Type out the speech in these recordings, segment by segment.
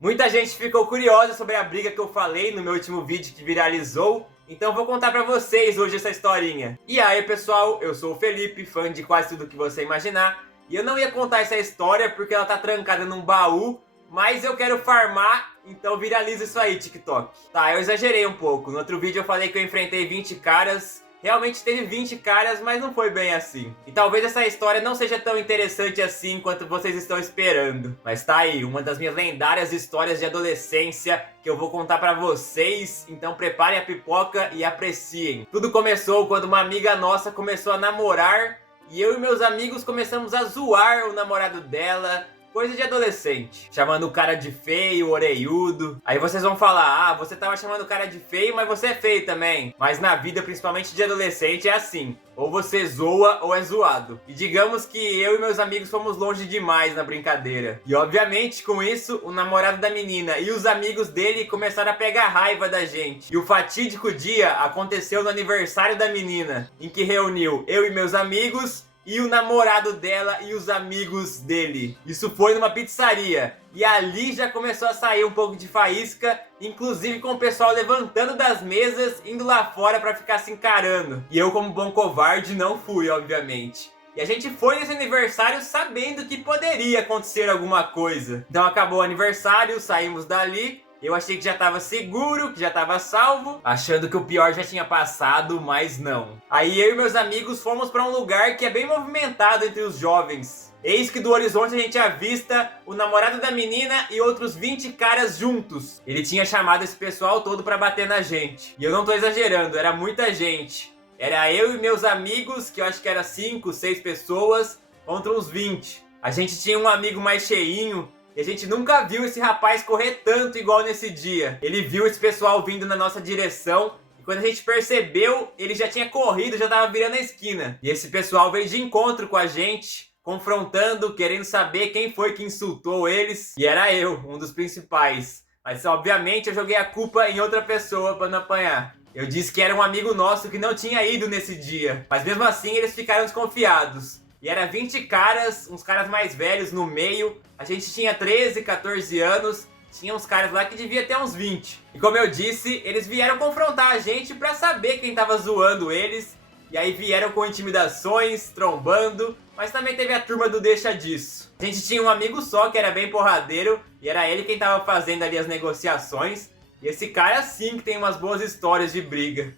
Muita gente ficou curiosa sobre a briga que eu falei no meu último vídeo que viralizou, então vou contar pra vocês hoje essa historinha. E aí pessoal, eu sou o Felipe, fã de quase tudo que você imaginar, e eu não ia contar essa história porque ela tá trancada num baú, mas eu quero farmar, então viraliza isso aí, TikTok. Tá, eu exagerei um pouco, no outro vídeo eu falei que eu enfrentei 20 caras, realmente teve 20 caras, mas não foi bem assim. E talvez essa história não seja tão interessante assim quanto vocês estão esperando. Mas tá aí, uma das minhas lendárias histórias de adolescência que eu vou contar pra vocês. Então preparem a pipoca e apreciem. Tudo começou quando uma amiga nossa começou a namorar e eu e meus amigos começamos a zoar o namorado dela. Coisa de adolescente, chamando o cara de feio, orelhudo. Aí vocês vão falar, ah, você tava chamando o cara de feio, mas você é feio também. Mas na vida, principalmente de adolescente, é assim. Ou você zoa ou é zoado. E digamos que eu e meus amigos fomos longe demais na brincadeira. E obviamente, com isso, o namorado da menina e os amigos dele começaram a pegar raiva da gente. E o fatídico dia aconteceu no aniversário da menina, em que reuniu eu e meus amigos e o namorado dela e os amigos dele. Isso foi numa pizzaria. E ali já começou a sair um pouco de faísca, inclusive com o pessoal levantando das mesas, indo lá fora pra ficar se encarando. E eu, como bom covarde, não fui, obviamente. E a gente foi nesse aniversário sabendo que poderia acontecer alguma coisa. Então acabou o aniversário, saímos dali. Eu achei que já tava seguro, que já tava salvo, achando que o pior já tinha passado, mas não. Aí eu e meus amigos fomos pra um lugar que é bem movimentado entre os jovens. Eis que do horizonte a gente avista o namorado da menina e outros 20 caras juntos. Ele tinha chamado esse pessoal todo pra bater na gente. E eu não tô exagerando, era muita gente. Era eu e meus amigos, que eu acho que era 5, 6 pessoas, contra uns 20. A gente tinha um amigo mais cheinho, e a gente nunca viu esse rapaz correr tanto igual nesse dia. Ele viu esse pessoal vindo na nossa direção e quando a gente percebeu, ele já tinha corrido, já tava virando a esquina. E esse pessoal veio de encontro com a gente, confrontando, querendo saber quem foi que insultou eles. E era eu, um dos principais. Mas obviamente eu joguei a culpa em outra pessoa para não apanhar. Eu disse que era um amigo nosso que não tinha ido nesse dia. Mas mesmo assim eles ficaram desconfiados. E era 20 caras, uns caras mais velhos no meio. A gente tinha 13, 14 anos. Tinha uns caras lá que devia ter uns 20. E como eu disse, eles vieram confrontar a gente pra saber quem tava zoando eles. E aí vieram com intimidações, trombando. Mas também teve a turma do deixa disso. A gente tinha um amigo só que era bem porradeiro. E era ele quem tava fazendo ali as negociações. E esse cara sim que tem umas boas histórias de briga.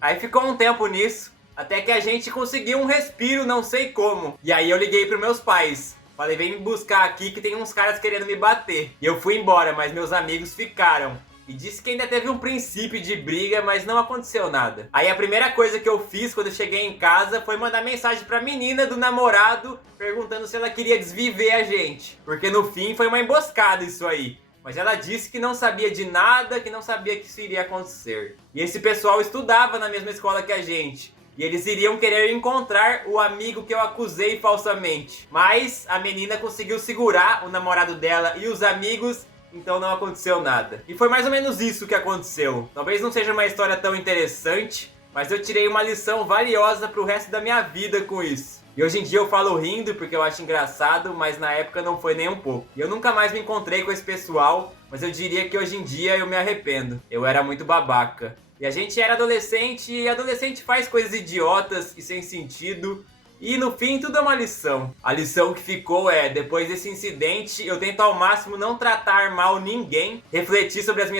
Aí ficou um tempo nisso. Até que a gente conseguiu um respiro, não sei como. E aí eu liguei pros meus pais. Falei, vem me buscar aqui que tem uns caras querendo me bater. E eu fui embora, mas meus amigos ficaram. E disse que ainda teve um princípio de briga, mas não aconteceu nada. Aí a primeira coisa que eu fiz quando eu cheguei em casa foi mandar mensagem pra menina do namorado, perguntando se ela queria desviver a gente. Porque no fim foi uma emboscada isso aí. Mas ela disse que não sabia de nada, que não sabia que isso iria acontecer. E esse pessoal estudava na mesma escola que a gente. E eles iriam querer encontrar o amigo que eu acusei falsamente. Mas a menina conseguiu segurar o namorado dela e os amigos, então não aconteceu nada. E foi mais ou menos isso que aconteceu. Talvez não seja uma história tão interessante, mas eu tirei uma lição valiosa pro resto da minha vida com isso. E hoje em dia eu falo rindo porque eu acho engraçado, mas na época não foi nem um pouco. E eu nunca mais me encontrei com esse pessoal, mas eu diria que hoje em dia eu me arrependo. Eu era muito babaca. E a gente era adolescente, e adolescente faz coisas idiotas e sem sentido. E no fim tudo é uma lição. A lição que ficou é, depois desse incidente, eu tento ao máximo não tratar mal ninguém, refletir sobre as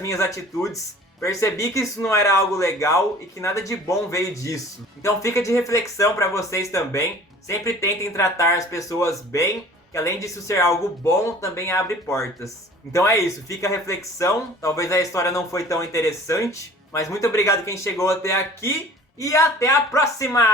minhas atitudes, percebi que isso não era algo legal e que nada de bom veio disso. Então fica de reflexão pra vocês também. Sempre tentem tratar as pessoas bem, que além disso ser algo bom, também abre portas. Então é isso, fica a reflexão. Talvez a história não foi tão interessante, mas muito obrigado quem chegou até aqui e até a próxima!